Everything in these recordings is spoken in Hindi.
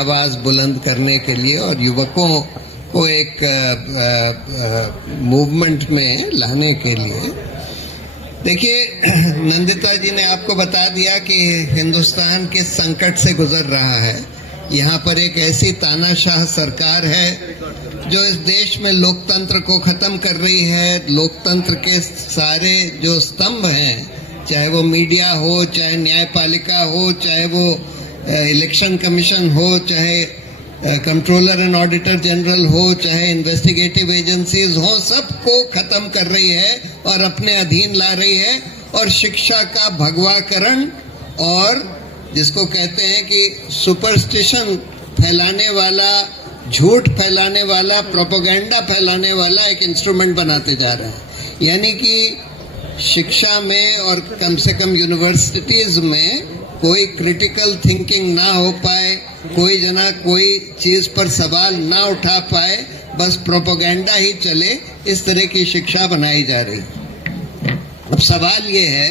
आवाज बुलंद करने के लिए और युवकों को एक मूवमेंट में लाने के लिए। देखिए, नंदिता जी ने आपको बता दिया कि हिंदुस्तान किस संकट से गुजर रहा है। यहाँ पर एक ऐसी तानाशाह सरकार है जो इस देश में लोकतंत्र को खत्म कर रही है। लोकतंत्र के सारे जो स्तंभ हैं, चाहे वो मीडिया हो, चाहे न्यायपालिका हो, चाहे वो इलेक्शन कमीशन हो, चाहे कंट्रोलर एंड ऑडिटर जनरल हो, चाहे इन्वेस्टिगेटिव एजेंसीज हो, सबको खत्म कर रही है और अपने अधीन ला रही है। और शिक्षा का भगवाकरण और जिसको कहते हैं कि सुपरस्टिशन फैलाने वाला, झूठ फैलाने वाला, प्रोपेगेंडा फैलाने वाला एक इंस्ट्रूमेंट बनाते जा रहे हैं। यानी कि शिक्षा में और कम से कम यूनिवर्सिटीज में कोई क्रिटिकल थिंकिंग ना हो पाए, कोई जना कोई चीज पर सवाल ना उठा पाए, बस प्रोपेगेंडा ही चले, इस तरह की शिक्षा बनाई जा रही है। अब सवाल ये है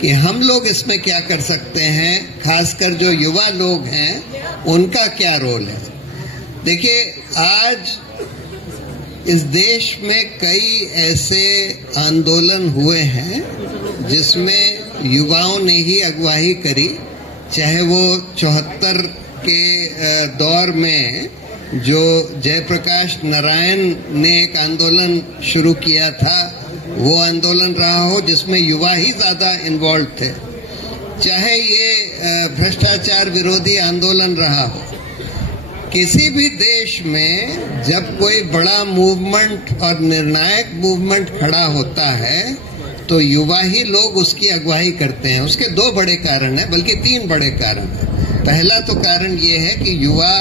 कि हम लोग इसमें क्या कर सकते हैं, खासकर जो युवा लोग हैं उनका क्या रोल है। देखिए, आज इस देश में कई ऐसे आंदोलन हुए हैं जिसमें युवाओं ने ही अगुवाई करी। चाहे वो 74 के दौर में जो जयप्रकाश नारायण ने एक आंदोलन शुरू किया था, वो आंदोलन रहा हो जिसमें युवा ही ज्यादा इन्वॉल्व थे, चाहे ये भ्रष्टाचार विरोधी आंदोलन रहा हो। किसी भी देश में जब कोई बड़ा मूवमेंट और निर्णायक मूवमेंट खड़ा होता है तो युवा ही लोग उसकी अगुवाई करते हैं। उसके दो बड़े कारण हैं, बल्कि तीन बड़े कारण हैं। पहला तो कारण ये है कि युवा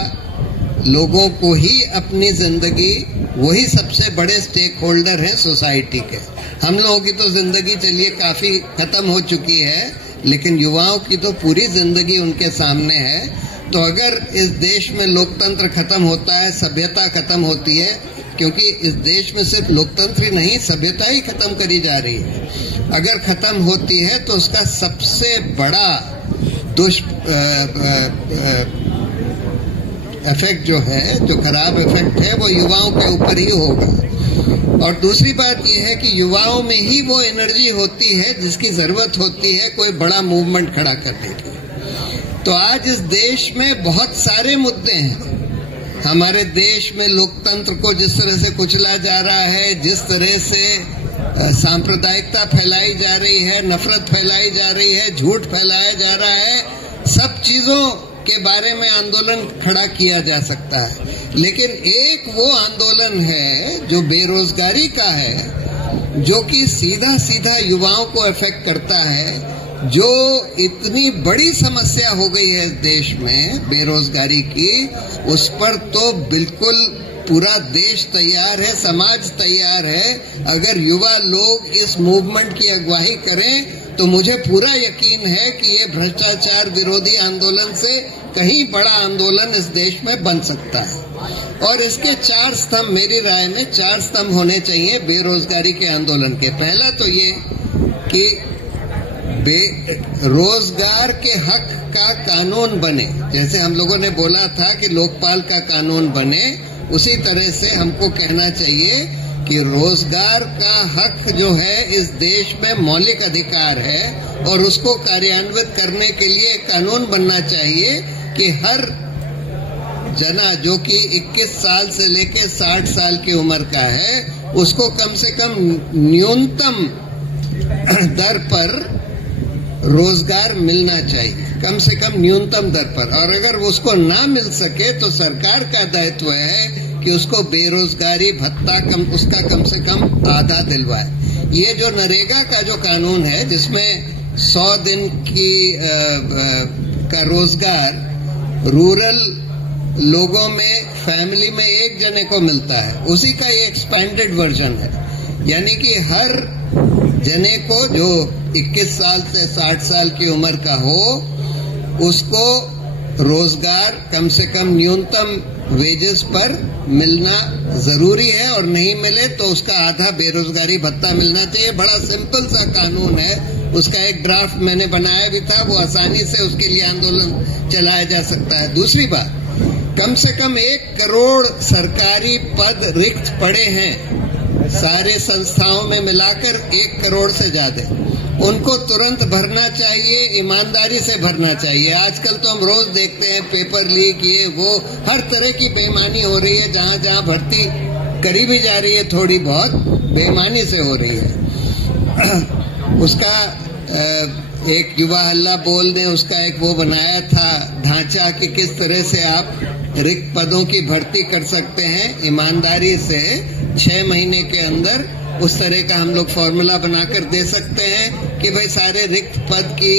लोगों को ही अपनी जिंदगी, वही सबसे बड़े स्टेक होल्डर हैं सोसाइटी के। हम लोगों की तो जिंदगी चलिए काफी खत्म हो चुकी है, लेकिन युवाओं की तो पूरी जिंदगी उनके सामने है। तो अगर इस देश में लोकतंत्र खत्म होता है, सभ्यता खत्म होती है, क्योंकि इस देश में सिर्फ लोकतंत्र ही नहीं, सभ्यता ही खत्म करी जा रही है। अगर खत्म होती है तो उसका सबसे बड़ा इफेक्ट जो है, जो खराब इफेक्ट है, वो युवाओं के ऊपर ही होगा। और दूसरी बात यह है कि युवाओं में ही वो एनर्जी होती है जिसकी जरूरत होती है कोई बड़ा मूवमेंट खड़ा करने की। तो आज इस देश में बहुत सारे मुद्दे हैं। हमारे देश में लोकतंत्र को जिस तरह से कुचला जा रहा है, जिस तरह से सांप्रदायिकता फैलाई जा रही है, नफरत फैलाई जा रही है, झूठ फैलाया जा रहा है, सब चीजों के बारे में आंदोलन खड़ा किया जा सकता है। लेकिन एक वो आंदोलन है जो बेरोजगारी का है, जो कि सीधा सीधा युवाओं को अफेक्ट करता है, जो इतनी बड़ी समस्या हो गई है देश में बेरोजगारी की, उस पर तो बिल्कुल पूरा देश तैयार है, समाज तैयार है। अगर युवा लोग इस मूवमेंट की अगुवाई करें तो मुझे पूरा यकीन है कि ये भ्रष्टाचार विरोधी आंदोलन से कहीं बड़ा आंदोलन इस देश में बन सकता है। और इसके 4 स्तंभ, मेरी राय में 4 स्तंभ होने चाहिए बेरोजगारी के आंदोलन के। पहला तो ये कि रोजगार के हक का कानून बने। जैसे हम लोगों ने बोला था कि लोकपाल का कानून बने, उसी तरह से हमको कहना चाहिए कि रोजगार का हक जो है इस देश में मौलिक अधिकार है और उसको कार्यान्वित करने के लिए कानून बनना चाहिए कि हर जना जो कि 21 साल से लेकर 60 साल की उम्र का है, उसको कम से कम न्यूनतम दर पर रोजगार मिलना चाहिए, कम से कम न्यूनतम दर पर। और अगर उसको ना मिल सके तो सरकार का दायित्व है कि उसको बेरोजगारी भत्ता उसका कम से कम आधा दिलवाए। ये जो नरेगा का जो कानून है, जिसमें 100 दिन का रोजगार रूरल लोगों में, फैमिली में एक जने को मिलता है, उसी का ये एक्सपेंडेड वर्जन है। यानी कि हर जने को जो 21 साल से 60 साल की उम्र का हो, उसको रोजगार कम से कम न्यूनतम वेजेस पर मिलना जरूरी है, और नहीं मिले तो उसका आधा बेरोजगारी भत्ता मिलना चाहिए। बड़ा सिंपल सा कानून है, उसका एक ड्राफ्ट मैंने बनाया भी था, वो आसानी से उसके लिए आंदोलन चलाया जा सकता है। दूसरी बात, कम से कम 1 करोड़ सरकारी पद रिक्त पड़े हैं, सारे संस्थाओं में मिलाकर 1 करोड़ से ज्यादा। उनको तुरंत भरना चाहिए, ईमानदारी से भरना चाहिए। आजकल तो हम रोज देखते हैं पेपर लीक, ये वो, हर तरह की बेईमानी हो रही है। जहां जहां भर्ती करी भी जा रही है, थोड़ी बहुत बेईमानी से हो रही है। उसका एक युवा हल्ला बोल ने उसका एक वो बनाया था ढांचा कि किस तरह से आप रिक्त पदों की भर्ती कर सकते हैं ईमानदारी से। 6 महीने के अंदर उस तरह का हम लोग फॉर्मूला बनाकर दे सकते हैं कि भाई सारे रिक्त पद की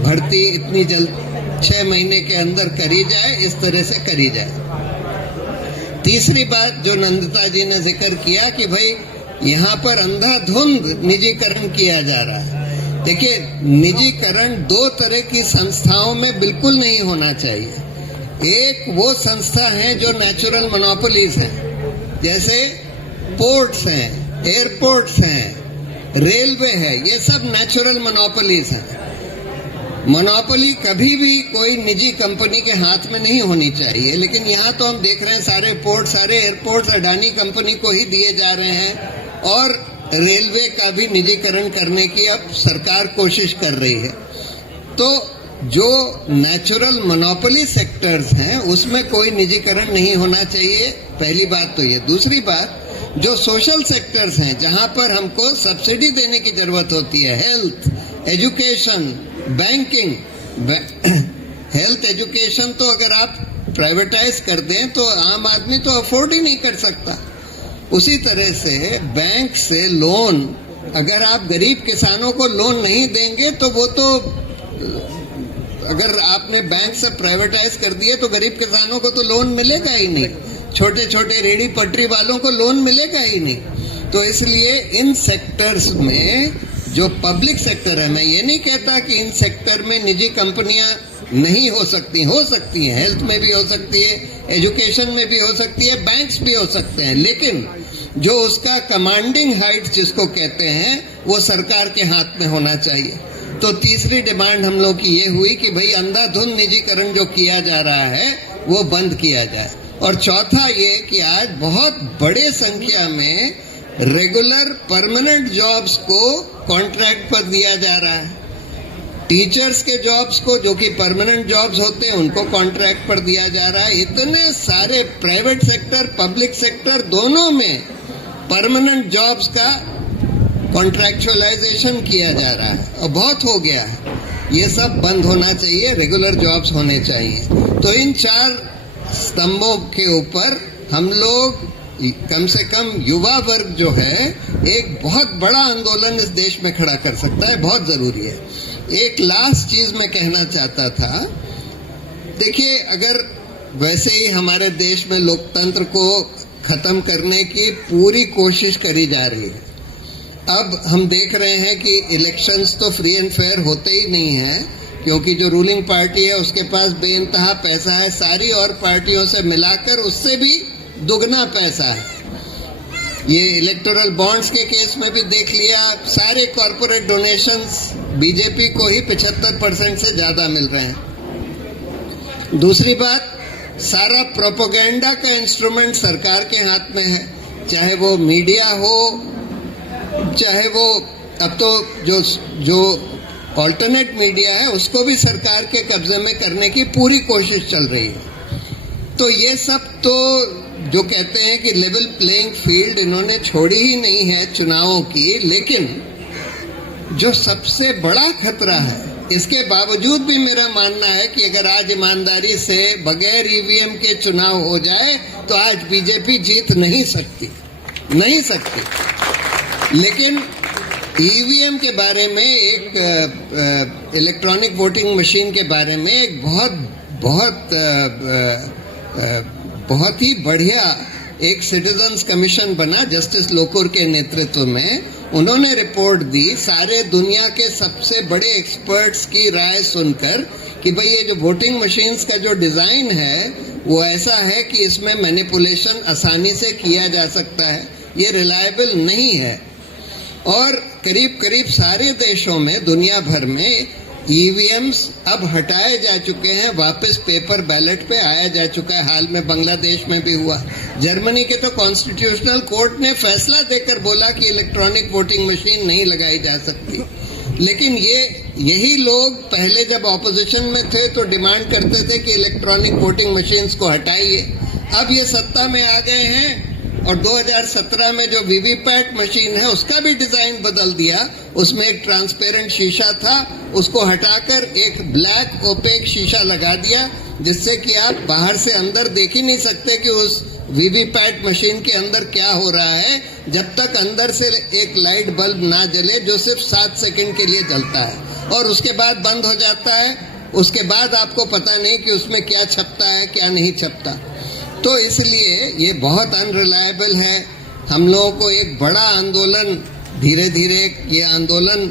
भर्ती इतनी जल्द 6 महीने के अंदर करी जाए, इस तरह से करी जाए। तीसरी बात जो नंदिता जी ने जिक्र किया कि भाई यहाँ पर अंधाधुंध निजीकरण किया जा रहा है। देखिए, निजीकरण 2 तरह की संस्थाओं में बिल्कुल नहीं होना चाहिए। एक वो संस्था है जो नेचुरल मोनोपोलीज हैं, जैसे पोर्ट्स हैं, एयरपोर्ट्स हैं, रेलवे है, ये सब नेचुरल मोनोपोलीज हैं। मोनोपोली कभी भी कोई निजी कंपनी के हाथ में नहीं होनी चाहिए। लेकिन यहाँ तो हम देख रहे हैं सारे पोर्ट, सारे एयरपोर्ट्स अडानी कंपनी को ही दिए जा रहे हैं, और रेलवे का भी निजीकरण करने की अब सरकार कोशिश कर रही है। तो जो नेचुरल मोनोपोली सेक्टर्स हैं उसमें कोई निजीकरण नहीं होना चाहिए, पहली बात तो ये। दूसरी बात, जो सोशल सेक्टर्स हैं जहां पर हमको सब्सिडी देने की जरूरत होती है, health, education, banking, health education तो अगर आप प्राइवेटाइज कर दें तो आम आदमी तो अफोर्ड ही नहीं कर सकता। उसी तरह से बैंक से लोन, अगर आप गरीब किसानों को लोन नहीं देंगे तो वो तो, अगर आपने बैंक से प्राइवेटाइज कर दिए तो गरीब किसानों को तो लोन मिलेगा ही नहीं, छोटे छोटे रेडी पटरी वालों को लोन मिलेगा ही नहीं। तो इसलिए इन सेक्टर्स में जो पब्लिक सेक्टर है, मैं ये नहीं कहता कि इन सेक्टर में निजी कंपनियां नहीं हो सकती हैं, हेल्थ में भी हो सकती है, एजुकेशन में भी हो सकती है, बैंक्स भी हो सकते हैं, लेकिन जो उसका कमांडिंग हाइट जिसको कहते हैं वो सरकार के हाथ में होना चाहिए। तो तीसरी डिमांड हम लोग की ये हुई कि भाई अंधाधुंध निजीकरण जो किया जा रहा है वो बंद किया जाए। और चौथा ये कि आज बहुत बड़े संख्या में रेगुलर परमानेंट जॉब्स को कॉन्ट्रैक्ट पर दिया जा रहा है। टीचर्स के जॉब्स को, जो कि परमानेंट जॉब्स होते हैं, उनको कॉन्ट्रैक्ट पर दिया जा रहा है। इतने सारे प्राइवेट सेक्टर, पब्लिक सेक्टर दोनों में परमानेंट जॉब्स का कॉन्ट्रैक्चुअलाइजेशन किया जा रहा है और बहुत हो गया है। ये सब बंद होना चाहिए, रेगुलर जॉब्स होने चाहिए। तो इन 4 स्तंभों के ऊपर हम लोग, कम से कम युवा वर्ग जो है, एक बहुत बड़ा आंदोलन इस देश में खड़ा कर सकता है, बहुत जरूरी है। एक लास्ट चीज मैं कहना चाहता था, देखिए, अगर वैसे ही हमारे देश में लोकतंत्र को खत्म करने की पूरी कोशिश करी जा रही है, अब हम देख रहे हैं कि इलेक्शंस तो फ्री एंड फेयर होते ही नहीं हैं, क्योंकि जो रूलिंग पार्टी है उसके पास बेइंतहा पैसा है, सारी और पार्टियों से मिलाकर उससे भी दुगना पैसा है। ये इलेक्टोरल बॉन्ड्स के केस में भी देख लिया, सारे कॉर्पोरेट डोनेशंस बीजेपी को ही 75% से ज्यादा मिल रहे हैं। दूसरी बात, सारा प्रोपेगेंडा का इंस्ट्रूमेंट सरकार के हाथ में है, चाहे वो मीडिया हो, चाहे वो अब तो जो ऑल्टरनेट मीडिया है उसको भी सरकार के कब्जे में करने की पूरी कोशिश चल रही है। तो ये सब तो जो कहते हैं कि लेवल प्लेइंग फील्ड इन्होंने छोड़ी ही नहीं है चुनावों की, लेकिन जो सबसे बड़ा खतरा है, इसके बावजूद भी मेरा मानना है कि अगर आज ईमानदारी से बगैर ईवीएम के चुनाव हो जाए तो आज बीजेपी जीत नहीं सकती। लेकिन ईवीएम के बारे में, एक इलेक्ट्रॉनिक वोटिंग मशीन के बारे में एक बहुत ही बढ़िया एक सिटीजन्स कमीशन बना जस्टिस लोकुर के नेतृत्व में। उन्होंने रिपोर्ट दी सारे दुनिया के सबसे बड़े एक्सपर्ट्स की राय सुनकर कि भाई ये जो वोटिंग मशीन्स का जो डिजाइन है वो ऐसा है कि इसमें मैनिपुलेशन आसानी से किया जा सकता है, ये रिलायबल नहीं है। और करीब करीब सारे देशों में, दुनिया भर में ईवीएम्स अब हटाए जा चुके हैं, वापस पेपर बैलेट पे आया जा चुका है। हाल में बांग्लादेश में भी हुआ। जर्मनी के तो कॉन्स्टिट्यूशनल कोर्ट ने फैसला देकर बोला कि इलेक्ट्रॉनिक वोटिंग मशीन नहीं लगाई जा सकती। लेकिन यही लोग पहले जब ऑपोजिशन में थे तो डिमांड करते थे कि इलेक्ट्रॉनिक वोटिंग मशीन्स को हटाइए। अब ये सत्ता में आ गए हैं और 2017 में जो वीवीपैट मशीन है उसका भी डिजाइन बदल दिया। उसमें एक ट्रांसपेरेंट शीशा था, उसको हटाकर एक ब्लैक ओपेक शीशा लगा दिया, जिससे कि आप बाहर से अंदर देख ही नहीं सकते कि उस वीवीपैट मशीन के अंदर क्या हो रहा है, जब तक अंदर से एक लाइट बल्ब ना जले जो सिर्फ 7 सेकंड के लिए जलता है और उसके बाद बंद हो जाता है। उसके बाद आपको पता नहीं कि उसमें क्या छपता है क्या नहीं छपता। तो इसलिए ये बहुत अनरिलायबल है। हम लोगों को एक बड़ा आंदोलन, धीरे धीरे ये आंदोलन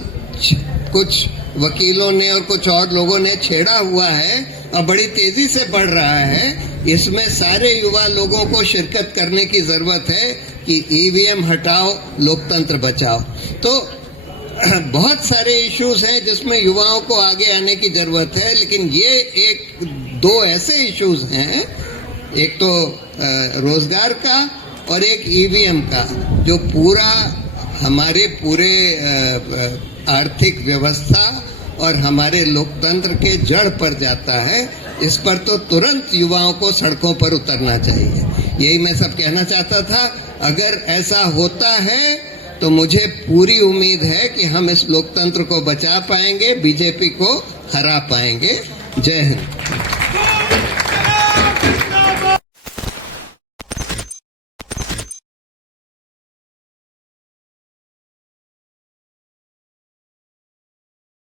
कुछ वकीलों ने और कुछ और लोगों ने छेड़ा हुआ है और बड़ी तेजी से बढ़ रहा है। इसमें सारे युवा लोगों को शिरकत करने की जरूरत है कि ईवीएम हटाओ, लोकतंत्र बचाओ। तो बहुत सारे इश्यूज हैं जिसमें युवाओं को आगे आने की जरूरत है, लेकिन ये एक दो ऐसे इश्यूज हैं, एक तो रोजगार का और एक ईवीएम का, जो पूरा हमारे पूरे आर्थिक व्यवस्था और हमारे लोकतंत्र के जड़ पर जाता है। इस पर तो तुरंत युवाओं को सड़कों पर उतरना चाहिए। यही मैं सब कहना चाहता था। अगर ऐसा होता है तो मुझे पूरी उम्मीद है कि हम इस लोकतंत्र को बचा पाएंगे, बीजेपी को हरा पाएंगे। जय हिंद।